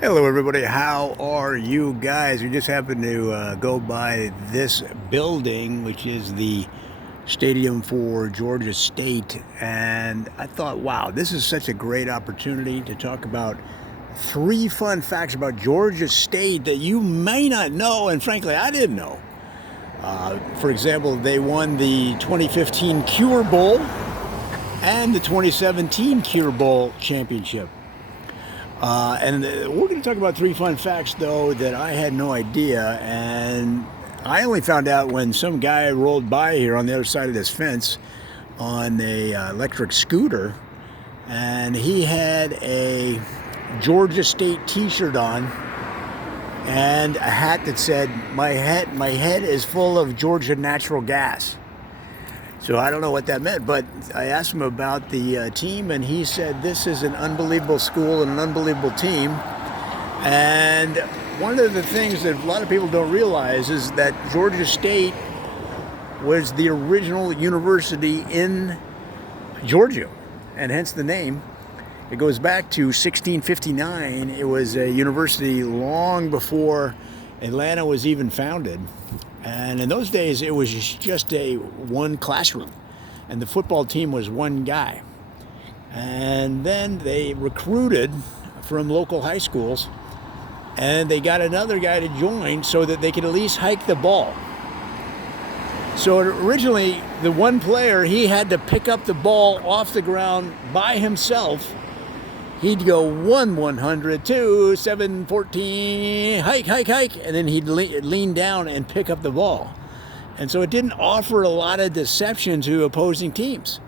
Hello, everybody. How are you guys? We just happened to go by this building, which is the stadium for Georgia State. And I thought, wow, this is such a great opportunity to talk about three fun facts about Georgia State that you may not know. And frankly, I didn't know. For example, they won the 2015 Cure Bowl and the 2017 Cure Bowl championship. And we're going to talk about three fun facts, though, that I had no idea. And I only found out when some guy rolled by here on the other side of this fence on a electric scooter, and he had a Georgia State T-shirt on and a hat that said, my head is full of Georgia natural gas." So I don't know what that meant, but I asked him about the team, and he said this is an unbelievable school and an unbelievable team. And one of the things that a lot of people don't realize is that Georgia State was the original university in Georgia, and hence the name. It goes back to 1659. It was a university long before Atlanta was even founded. And in those days, it was just a one classroom, and the football team was one guy. And then they recruited from local high schools, and they got another guy to join so that they could at least hike the ball. So originally, the one player, he had to pick up the ball off the ground by himself. He'd go 100, 2, 7, 14, hike, and then he'd lean down and pick up the ball. And so it didn't offer a lot of deception to opposing teams.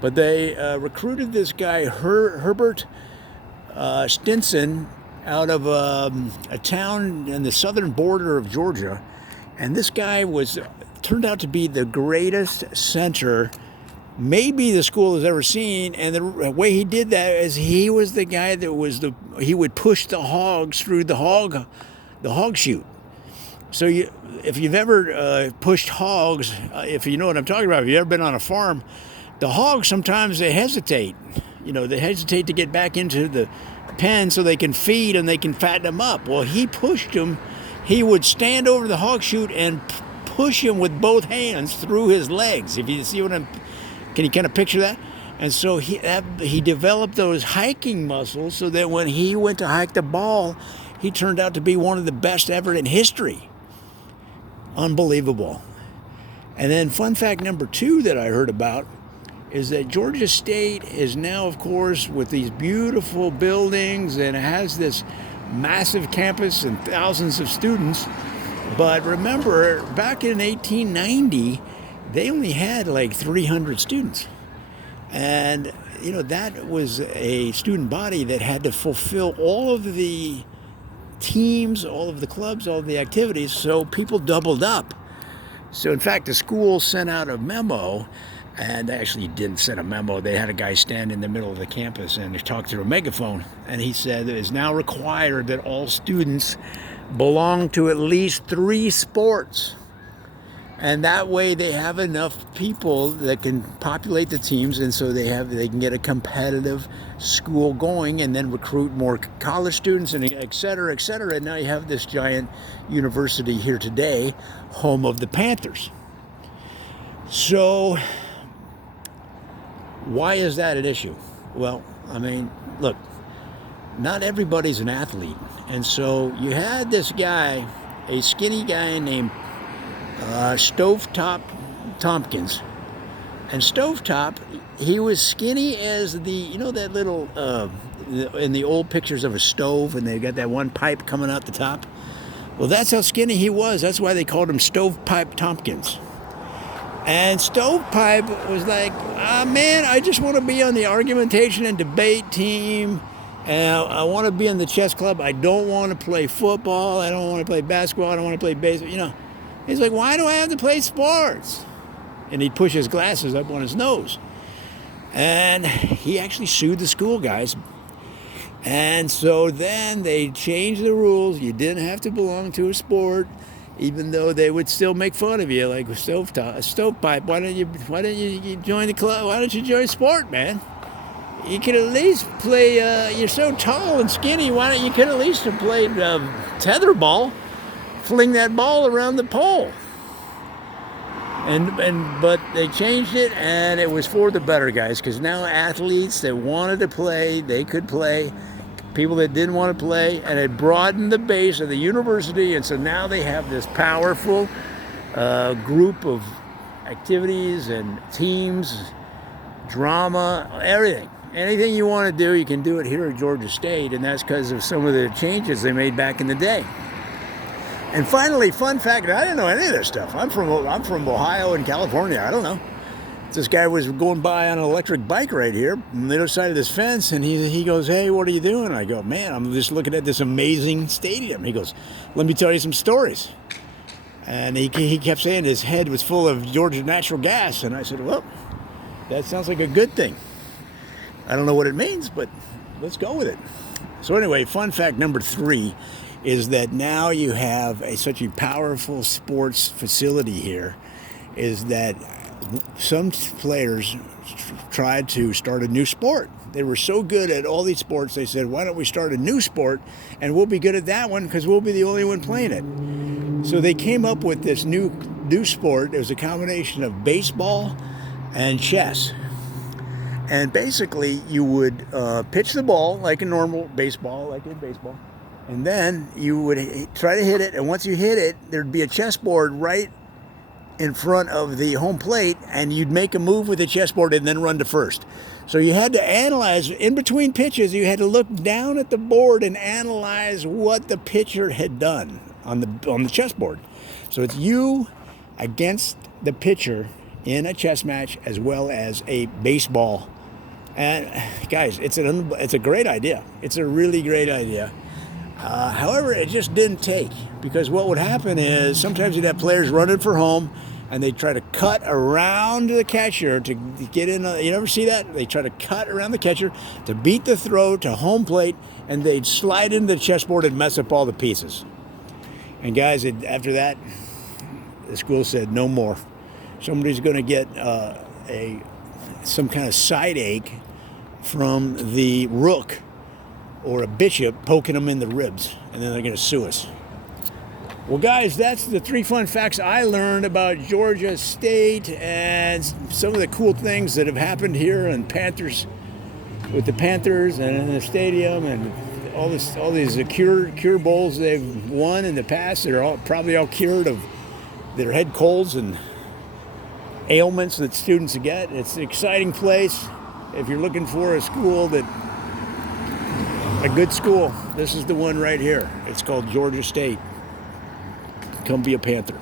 But they recruited this guy, Herbert Stinson, out of a town in the southern border of Georgia. And this guy turned out to be the greatest center maybe the school has ever seen. And the way he did that is he was the guy that he would push the hogs through the hog chute. So if you've ever pushed hogs, if you know what I'm talking about, if you've ever been on a farm, the hogs sometimes they hesitate. They hesitate to get back into the pen so they can feed and they can fatten them up. Well, he pushed them. He would stand over the hog chute and push him with both hands through his legs. If you see what can you kind of picture that? And so he developed those hiking muscles so that when he went to hike the ball, he turned out to be one of the best ever in history. Unbelievable. And then fun fact number 2 that I heard about is that Georgia State is now, of course, with these beautiful buildings, and it has this massive campus and thousands of students. But remember, back in 1890, they only had like 300 students. And, that was a student body that had to fulfill all of the teams, all of the clubs, all of the activities, so people doubled up. So, in fact, the school sent out a memo, and they actually didn't send a memo. They had a guy stand in the middle of the campus and talk through a megaphone. And he said it is now required that all students belong to at least 3 sports. And that way they have enough people that can populate the teams, and so they can get a competitive school going and then recruit more college students and et cetera, et cetera. And now you have this giant university here today, home of the Panthers. So why is that an issue? Well, look, not everybody's an athlete. And so you had this guy, a skinny guy named Stovetop Tompkins. And Stovetop, he was skinny as that little, in the old pictures of a stove, and they got that one pipe coming out the top. Well, that's how skinny he was. That's why they called him Stovepipe Tompkins. And Stovepipe was like, man, I just want to be on the argumentation and debate team. And I want to be in the chess club. I don't want to play football. I don't want to play basketball. I don't want to play baseball. He's like, why do I have to play sports? And he'd push his glasses up on his nose. And he actually sued the school guys. And so then they changed the rules. You didn't have to belong to a sport, even though they would still make fun of you, like stovepipe. Why don't you join the club? Why don't you join sport, man? you could at least play, you're so tall and skinny, why don't you could at least have played tetherball, fling that ball around the pole. But they changed it, and it was for the better, guys, because now athletes that wanted to play, they could play. People that didn't want to play, and it broadened the base of the university, and so now they have this powerful group of activities and teams, drama, everything. Anything you want to do, you can do it here at Georgia State, and that's because of some of the changes they made back in the day. And finally, fun fact, I didn't know any of this stuff. I'm from Ohio and California. I don't know. This guy was going by on an electric bike right here on the other side of this fence, and he goes, "Hey, what are you doing?" I go, "Man, I'm just looking at this amazing stadium." He goes, "Let me tell you some stories." And he kept saying his head was full of Georgia natural gas, and I said, "Well, that sounds like a good thing. I don't know what it means, but let's go with it." So anyway, fun fact number 3 is that now you have such a powerful sports facility here, is that some players tried to start a new sport. They were so good at all these sports, they said, why don't we start a new sport, and we'll be good at that one because we'll be the only one playing it. So they came up with this new sport. It was a combination of baseball and chess. And basically, you would pitch the ball like a normal baseball, and then you would try to hit it, and once you hit it, there'd be a chessboard right in front of the home plate, and you'd make a move with the chessboard and then run to first. So you had to analyze, in between pitches, you had to look down at the board and analyze what the pitcher had done on the chessboard. So it's you against the pitcher in a chess match as well as a baseball. And guys, it's a great idea. It's a really great idea. However, it just didn't take, because what would happen is sometimes you'd have players running for home, and they'd try to cut around the catcher to get in. You never see that? They try to cut around the catcher to beat the throw to home plate, and they'd slide into the chessboard and mess up all the pieces. And guys, after that, the school said no more. Somebody's going to get some kind of side ache from the rook or a bishop poking them in the ribs, and then they're going to sue us. Well, guys, that's the 3 fun facts I learned about Georgia State and some of the cool things that have happened here and Panthers, with the Panthers and in the stadium, and all these cure bowls they've won in the past. They're probably all cured of their head colds and ailments that students get. It's an exciting place. If you're looking for a good school, this is the one right here. It's called Georgia State. Come be a Panther.